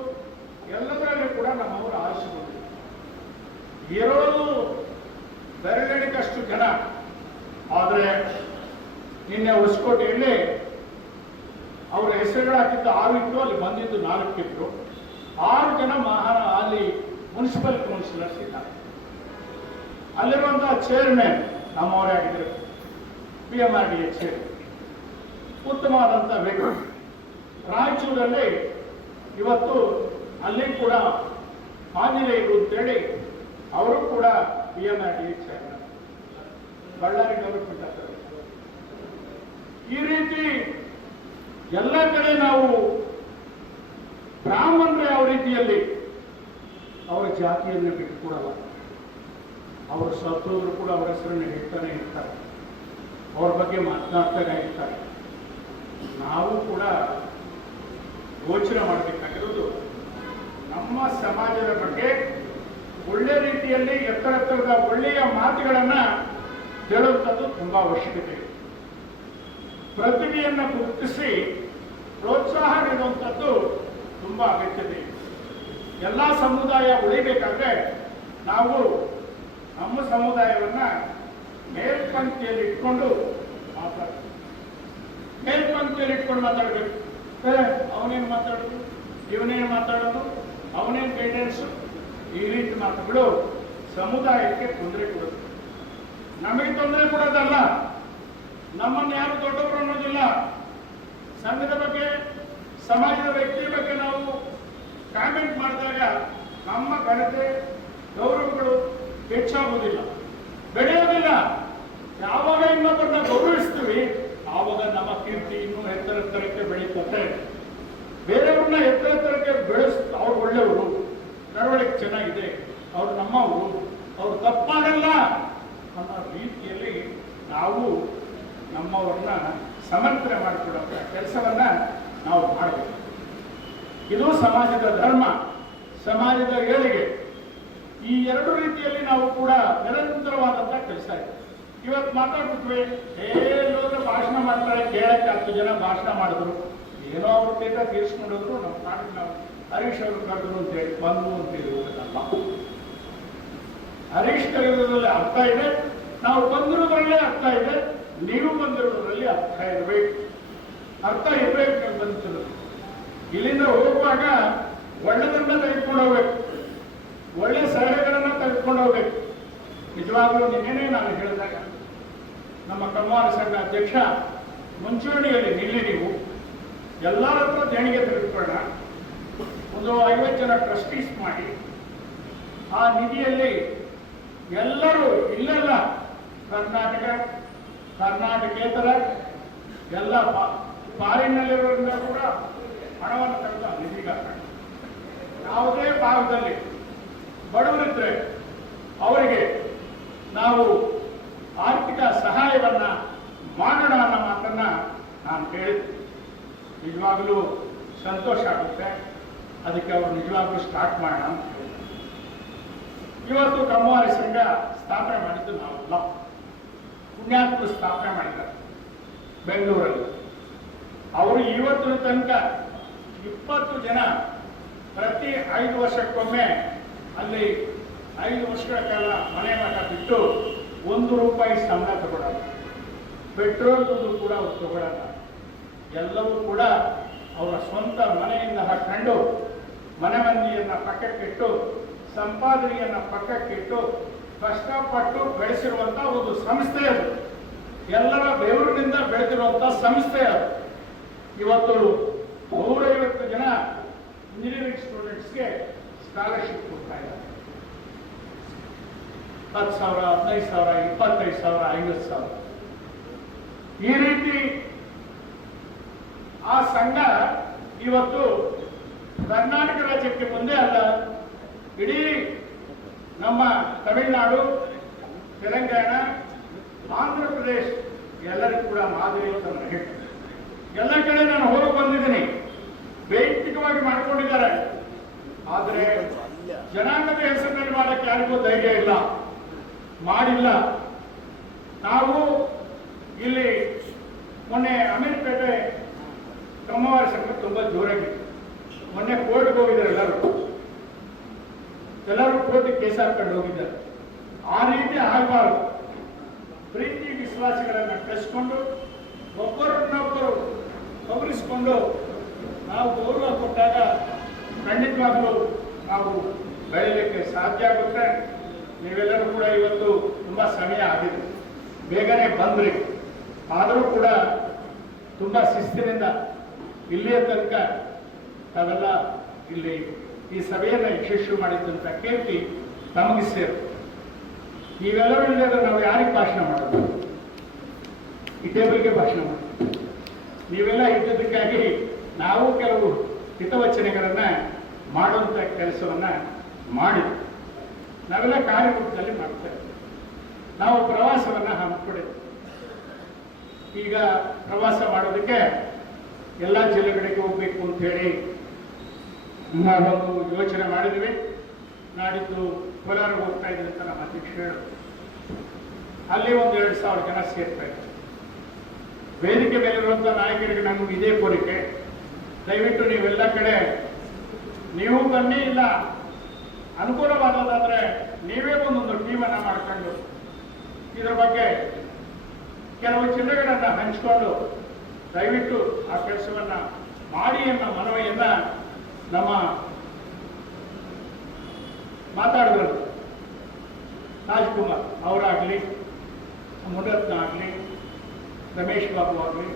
ಎಲ್ಲದರಲ್ಲಿ ಕೂಡ ನಮ್ಮವರು ಆರಿಸಿಕೊಂಡಿದ್ದಾರೆ. ಇರೋದು ಬೆರಳೆಣಿಕಷ್ಟು ಜನ. ಆದರೆ ನಿನ್ನೆ ಹೊಸಕೋಟೆಯಲ್ಲಿ ಅವರ ಹೆಸರುಗಳು ಹಾಕಿದ್ದ ಆರು ಇಟ್ಟು ಅಲ್ಲಿ ಬಂದಿದ್ದು ನಾಲ್ಕು ಇತ್ತು ಆರು ಜನ ಮಹಾ ಅಲ್ಲಿ ಮುನ್ಸಿಪಲ್ ಕೌನ್ಸಿಲರ್ಸ್ ಇದ್ದಾರೆ. ಅಲ್ಲಿರುವಂತಹ ಚೇರ್ಮನ್ ನಮ್ಮವರೇ ಆಗಿದ್ರು P M R D A chair ಉತ್ತಮವಾದಂಥ ವ್ಯಕ್ತಿ. ರಾಯಚೂರಲ್ಲಿ ಇವತ್ತು ಅಲ್ಲಿ ಕೂಡ ಆಂಜನೇಯರು ಅಂತೇಳಿ ಅವರು ಕೂಡ P M R D A chairman Ballari ಆಗ್ತದೆ ಈ ರೀತಿ ಎಲ್ಲ ಕಡೆ ನಾವು ಬ್ರಾಹ್ಮಣರು ಯಾವ ರೀತಿಯಲ್ಲಿ ಅವರ ಜಾತಿಯನ್ನು ಬಿಟ್ಟುಕೊಡಲ್ಲ ಅವರು ಸತ್ತೋದ್ರು ಕೂಡ ಅವರ ಹೆಸರನ್ನು ಹೇಳ್ತಾನೆ ಇರ್ತಾರೆ. ಅವ್ರ ಬಗ್ಗೆ ಮಾತನಾಡ್ತಾನೆ ಇರ್ತಾರೆ. ನಾವು ಕೂಡ ಯೋಚನೆ ಮಾಡಬೇಕಾಗಿರೋದು ನಮ್ಮ ಸಮಾಜದ ಬಗ್ಗೆ ಒಳ್ಳೆ ರೀತಿಯಲ್ಲಿ ಎತ್ತರ ಎತ್ತರದ ಒಳ್ಳೆಯ ಮಾತುಗಳನ್ನ ಹೇಳುವಂಥದ್ದು ತುಂಬಾ ಅವಶ್ಯಕತೆ. ಇದೆ ಪ್ರತಿಭೆಯನ್ನು ಗುರುತಿಸಿ ಪ್ರೋತ್ಸಾಹ ನೀಡುವಂಥದ್ದು ತುಂಬಾ ಅಗತ್ಯತೆ. ಇದೆ ಎಲ್ಲ ಸಮುದಾಯ ಉಳಿಬೇಕಾದ್ರೆ ನಾವು ನಮ್ಮ ಸಮುದಾಯವನ್ನ ಮೇಲ್ಪಂಕ್ತಿಯಲ್ಲಿ ಇಟ್ಕೊಂಡು ಮಾತಾಡ್ತೀವಿ. ಮೇಲ್ಪಂಕ್ತಿಯಲ್ಲಿ ಇಟ್ಕೊಂಡು ಮಾತಾಡಬೇಕು. ಅವನೇನು ಮಾತಾಡೋದು? ಇವನೇನು ಮಾತಾಡೋದು? ಅವನೇನು ಗೈಡೆನ್ಸ್ ಈ ರೀತಿ ಮಾತುಗಳು ಸಮುದಾಯಕ್ಕೆ ತೊಂದರೆ ಕೊಡುತ್ತೆ. ನಮಗೆ ತೊಂದರೆ ಕೊಡೋದಲ್ಲ. ನಮ್ಮನ್ನು ಯಾರು ದೊಡ್ಡವರು ಅನ್ನೋದಿಲ್ಲ. ಸಂಘದ ಬಗ್ಗೆ, ಸಮಾಜದ ವ್ಯಕ್ತಿಯ ಬಗ್ಗೆ ನಾವು ಕಾಮೆಂಟ್ ಮಾಡಿದಾಗ ನಮ್ಮ ಘನತೆ ಗೌರವಗಳು ಹೆಚ್ಚಾಗುವುದಿಲ್ಲ. ಬೆಳೆಯೋದಿಲ್ಲ ಯಾವಾಗ ಇನ್ನೊಬ್ಬರನ್ನ ಗೌರವಿಸ್ತೀವಿ, ಆವಾಗ ನಮ್ಮ ಕೀರ್ತಿ ಇನ್ನೂ ಎತ್ತರ ಎತ್ತರಕ್ಕೆ ಬೆಳೀತದೆ. ಬೇರೆಯವ್ರನ್ನ ಎತ್ತರ ಎತ್ತರಕ್ಕೆ ಬೆಳೆಸ್, ಅವ್ರು ಒಳ್ಳೆಯವರು. ನಡವಳಿಕೆ ಚೆನ್ನಾಗಿದೆ. ಅವ್ರು ನಮ್ಮವರು. ಅವ್ರು ತಪ್ಪಾಗಲ್ಲ. ಅನ್ನೋ ರೀತಿಯಲ್ಲಿ ನಾವು ನಮ್ಮವ್ರನ್ನ ಸಮರ್ಥನೆ ಮಾಡಿಕೊಡೋ ಕೆಲಸವನ್ನ ನಾವು ಮಾಡಬೇಕು. ಇದು ಸಮಾಜದ ಧರ್ಮ. ಸಮಾಜದ ಏಳಿಗೆ. ಈ ಎರಡು ರೀತಿಯಲ್ಲಿ ನಾವು ಕೂಡ ನಿರಂತರವಾದಂತಹ ಕೆಲಸ ಇದೆ. ಇವತ್ತು ಮಾತಾಡ್ಬಿಟ್ವಿ ಎಲ್ಲೋದ್ರೆ ಭಾಷಣ ಮಾಡ್ತಾರೆ, ಕೇಳಕ್ಕೆ ಹತ್ತು ಜನ ಭಾಷಣ ಮಾಡಿದ್ರು. ಏನೋ ಅವ್ರ ಬೇಕಾ ತೀರಿಸ್ಕೊಂಡಿದ್ರು, ನಮ್ಮ ನಾಡಿನ ಹರೀಶ್ ಅವರು ಕರೆದ್ರು ಅಂತ ಹೇಳಿ ಬಂದು ಅಂತ ಹೇಳುವುದಲ್ಲ ಹರೀಶ್ ಕರೆಯೋದ್ರಲ್ಲಿ ಅರ್ಥ ಇದೆ, ನಾವು ಬಂದಿರೋದ್ರಲ್ಲೇ ಅರ್ಥ ಇದೆ, ನೀವು ಬಂದಿರೋದ್ರಲ್ಲಿ ಅರ್ಥ ಇರಬೇಕು. ಅರ್ಥ ಇರಬೇಕು ಅಂತ ಬಂದಿರೋದು ಇಲ್ಲಿಂದ ಹೋಗುವಾಗ ಒಳ್ಳೆದನ್ನ ತೆಗೆದುಕೊಂಡು ಹೋಗ್ಬೇಕು. ಒಳ್ಳೆ ಸಲಹೆಗಳನ್ನ ತೆಗೆದುಕೊಂಡು ಹೋಗ್ಬೇಕು ನಿಜವಾಗ್ಲೂ ನಿನ್ನೆನೇ ನಾನು ಹೇಳಿದಾಗ, ನಮ್ಮ ಕಮ್ಮಾರ ಸಂಘ ಅಧ್ಯಕ್ಷ, ಮುಂಚೂಣಿಯಲ್ಲಿ ನಿಲ್ಲಿ ನೀವು ಎಲ್ಲರತ್ರ ದೇಣಿಗೆ ತೆಗೆದುಕೊಳ್ಳೋಣ. ಒಂದು ಐವತ್ತು ಜನ ಟ್ರಸ್ಟೀಸ್ ಮಾಡಿ, ಆ ನಿಧಿಯಲ್ಲಿ ಎಲ್ಲರೂ ಇಲ್ಲೆಲ್ಲ ಕರ್ನಾಟಕ, ಕರ್ನಾಟಕೇತರ ಎಲ್ಲ ಫಾರಿನ್ನಲ್ಲಿರೋದ್ರಿಂದ ಕೂಡ ಹಣವನ್ನು ತೆಗೆದು ನಿಧಿಗಾರ ಯಾವುದೇ ಭಾಗದಲ್ಲಿ ಬಡವರಿದ್ರೆ ಅವರಿಗೆ ನಾವು ಆರ್ಥಿಕ ಸಹಾಯವನ್ನ ಮಾಡೋಣ ಅನ್ನೋ ಮಾತನ್ನ ನಾನು ಕೇಳಿದ್ದೆ ನಿಜವಾಗಲೂ ಸಂತೋಷ ಆಗುತ್ತೆ. ಅದಕ್ಕೆ ಅವರು ನಿಜವಾಗ್ಲೂ ಸ್ಟಾರ್ಟ್ ಮಾಡೋಣ ಅಂತ ಹೇಳಿದ್ರು. ಇವತ್ತು ಕಮ್ಮಾರಿ ಸಂಘ ಸ್ಥಾಪನೆ ಮಾಡಿದ್ದು ನಾವಲ್ಲ ಪುಣ್ಯಾತ್ಮರು ಸ್ಥಾಪನೆ ಮಾಡಿದ್ದಾರೆ ಬೆಂಗಳೂರಲ್ಲಿ. ಅವರು ಇವತ್ತಿನ ತನಕ ಇಪ್ಪತ್ತು ಜನ ಪ್ರತಿ ಐದು ವರ್ಷಕ್ಕೊಮ್ಮೆ ಅಲ್ಲಿ ಐದು ವರ್ಷಗಳ ಕಾಲ ಮನೆ ಮಠ ಬಿಟ್ಟು ಒಂದು ರೂಪಾಯಿ ಸಂಬಳ ತಗೊಳ್ಳಲ್ಲ ಪೆಟ್ರೋಲ್ ದುಡ್ಡು ಕೂಡ ಅವ್ರು ತಗೊಳ್ಳಲ್ಲ ಎಲ್ಲವೂ ಕೂಡ ಅವರ ಸ್ವಂತ ಮನೆಯಿಂದ ಹಾಕೊಂಡು ಮನೆ ಮಂದಿಯನ್ನ ಪಕ್ಕಕ್ಕಿಟ್ಟು ಸಂಪಾದನೆಯನ್ನು ಪಕ್ಕಕ್ಕಿಟ್ಟು ಕಷ್ಟಪಟ್ಟು ಬೆಳೆಸಿರುವಂಥ ಒಂದು ಸಂಸ್ಥೆ ಅದು. ಎಲ್ಲರ ಬೆವರಿನಿಂದ ಬೆಳೆದಿರುವಂಥ ಸಂಸ್ಥೆ ಅದು. ಇವತ್ತು ನೂರೈವತ್ತು ಜನ ಇಂಜಿನಿಯರಿಂಗ್ ಸ್ಟೂಡೆಂಟ್ಸ್ಗೆ ಸ್ಕಾಲರ್ಶಿಪ್ ಕೊಡ್ತಾ ಇದ್ದಾರೆ ಹತ್ತು ಸಾವಿರ, ಹದಿನೈದು ಸಾವಿರ, ಇಪ್ಪತ್ತೈದು ಸಾವಿರ, ಐವತ್ತು ಸಾವಿರ. ಈ ರೀತಿ ಆ ಸಂಘ ಇವತ್ತು ಕರ್ನಾಟಕ ರಾಜ್ಯಕ್ಕೆ ಮುಂದೆ ಅಲ್ಲ, ಇಡೀ ನಮ್ಮ ತಮಿಳುನಾಡು, ತೆಲಂಗಾಣ, ಆಂಧ್ರ ಪ್ರದೇಶ ಎಲ್ಲರಿಗೂ ಕೂಡ ಮಾದರಿ ಅಂತ ನಾನು ಹೇಳ್ತೇನೆ. ಎಲ್ಲ ಕಡೆ ನಾನು ಹೋಗಿ ಬಂದಿದ್ದೀನಿ. ವೈಯಕ್ತಿಕವಾಗಿ ಮಾಡಿಕೊಂಡಿದ್ದಾರೆ. ಆದರೆ ಜನಾಂಗದ ಹೆಸರಿನಲ್ಲಿ ಮಾಡಕ್ಕೆ ಯಾರಿಗೂ ಧೈರ್ಯ ಇಲ್ಲ. ಮಾಡಿಲ್ಲ. ನಾವು ಇಲ್ಲಿ ಮೊನ್ನೆ ಅಮೀರ್ಪೇಟೆ ಕ್ರಮವಾರ ಸಂಘ ತುಂಬಾ ಜೋರಾಗಿತ್ತು ಮೊನ್ನೆ ಕೋರ್ಟ್ಗೆ ಹೋಗಿದ್ದಾರೆ ಎಲ್ಲರೂ. ಎಲ್ಲರೂ ಕೋರ್ಟಿಗೆ ಕೇಸ್ ಹಾಕೊಂಡು ಹೋಗಿದ್ದಾರೆ. ಆ ರೀತಿ ಆಗಬಾರದು. ಪ್ರೀತಿ ವಿಶ್ವಾಸಗಳನ್ನು ಕಳಿಸ್ಕೊಂಡು ಒಬ್ಬರನ್ನೊಬ್ಬರು ಗೌರವಿಸಿಕೊಂಡು ನಾವು ಗೌರವ ಕೊಟ್ಟಾಗ ಖಂಡಿತವಾಗಲೂ ನಾವು ಬೆಳೀಲಿಕ್ಕೆ ಸಾಧ್ಯ ಆಗುತ್ತೆ. ನೀವೆಲ್ಲರೂ ಕೂಡ ಇವತ್ತು ತುಂಬಾ ಸಮಯ ಆಗಿದೆ. ಬೇಗನೆ ಬಂದ್ರಿ. ಆದರೂ ಕೂಡ ತುಂಬಾ ಶಿಸ್ತಿನಿಂದ ಇಲ್ಲಿಯ ತನಕ ತಾವೆಲ್ಲ ಇಲ್ಲಿ ಈ ಸಭೆಯನ್ನು ಯಶಸ್ವಿ ಮಾಡಿದ್ದಂತ ಕೀರ್ತಿ ತಮಗೆ ಸೇರು. ನೀವೆಲ್ಲರೂ ಇಲ್ಲದ್ರೆ ನಾವು ಯಾರಿಗೆ ಭಾಷಣ ಮಾಡೋದು? ಈ ಟೇಬಲ್ಗೆ ಭಾಷಣ ಮಾಡೋದು. ನೀವೆಲ್ಲ ಇದ್ದದಕ್ಕಾಗಿ ನಾವು ಕೆಲವು ಹಿತವಚನೆಗಳನ್ನ ಮಾಡುವಂಥ ಕೆಲಸವನ್ನ ಮಾಡಿದ್ವಿ ನಾವೆಲ್ಲ ಕಾರ್ಯರೂಪದಲ್ಲಿ ಮಾಡ್ತೇವೆ ನಾವು ಪ್ರವಾಸವನ್ನು ಹಮ್ಮಿಕೊಂಡಿದ್ವಿ. ಈಗ ಪ್ರವಾಸ ಮಾಡೋದಕ್ಕೆ ಎಲ್ಲ ಜಿಲ್ಲೆಗಳಿಗೆ ಹೋಗ್ಬೇಕು ಅಂತ ಹೇಳಿ ನಾವೊಂದು ಯೋಚನೆ ಮಾಡಿದ್ವಿ. ನಾಡಿದ್ದು ಕೋಲಾರ ಹೋಗ್ತಾ ಇದ್ದೀವಿ ಅಂತ ನಮ್ಮ ಅಧ್ಯಕ್ಷ ಅಲ್ಲಿ ಒಂದು ಎರಡು ಸಾವಿರ ಜನ ಸೇರ್ತಾ ಇದ್ದಾರೆ ವೇದಿಕೆ ಮೇಲಿರುವಂಥ ನಾಯಕರಿಗೆ ನಮಗೆ ಇದೇ ಕೋರಿಕೆ. ದಯವಿಟ್ಟು ನೀವೆಲ್ಲ ಕಡೆ ನೀವು ಬನ್ನಿ, ಇಲ್ಲ ಅನುಕೂಲವಾದದಾದ್ರೆ ನೀವೇ ಒಂದೊಂದು ಟೀಮನ್ನು ಮಾಡ್ಕೊಂಡು ಇದರ ಬಗ್ಗೆ ಕೆಲವು ಚಿಹ್ನೆಗಳನ್ನು ಹಂಚಿಕೊಂಡು ದಯವಿಟ್ಟು ಆ ಕೆಲಸವನ್ನ ಮಾಡಿ ಎಂಬ ಮನವಿಯನ್ನ ನಮ್ಮ ಮಾತಾಡಿದ್ರು ರಾಜ್ಕುಮಾರ್ ಅವರಾಗ್ಲಿ ಮುನರತ್ನ ಆಗಲಿ ರಮೇಶ್ ಬಾಬು ಆಗ್ಲಿ,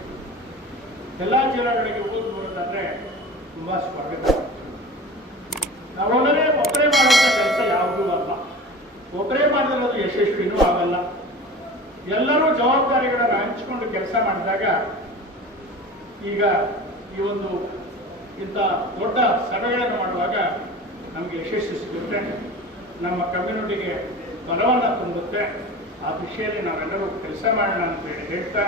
ಎಲ್ಲ ಜಿಲ್ಲೆಗಳಿಗೆ ಓದಿ ಬರೋದಾದ್ರೆ ತುಂಬಾ ಸ್ವಾಗತ ನಾವೊಬ್ಬರೇ ಒಬ್ಬರೇ ಮಾಡುವಂಥ ಕೆಲಸ ಯಾವುದೂ ಅಲ್ಲ. ಒಬ್ಬರೇ ಮಾಡಿದ್ರೆ ಯಶಸ್ವಿನೂ ಆಗಲ್ಲ. ಎಲ್ಲರೂ ಜವಾಬ್ದಾರಿಗಳನ್ನು ಹಂಚಿಕೊಂಡು ಕೆಲಸ ಮಾಡಿದಾಗ ಈಗ ಈ ಒಂದು ಇಂಥ ದೊಡ್ಡ ಸಭೆಗಳನ್ನು ಮಾಡುವಾಗ ನಮಗೆ ಯಶಸ್ಸು ಸಿಗುತ್ತೆ. ನಮ್ಮ ಕಮ್ಯುನಿಟಿಗೆ ಬಲವನ್ನು ತುಂಬುತ್ತೆ. ಆ ದಿಶೆಯಲ್ಲಿ ನಾವೆಲ್ಲರೂ ಕೆಲಸ ಮಾಡೋಣ ಅಂತ ಹೇಳಿ ಹೇಳ್ತಾ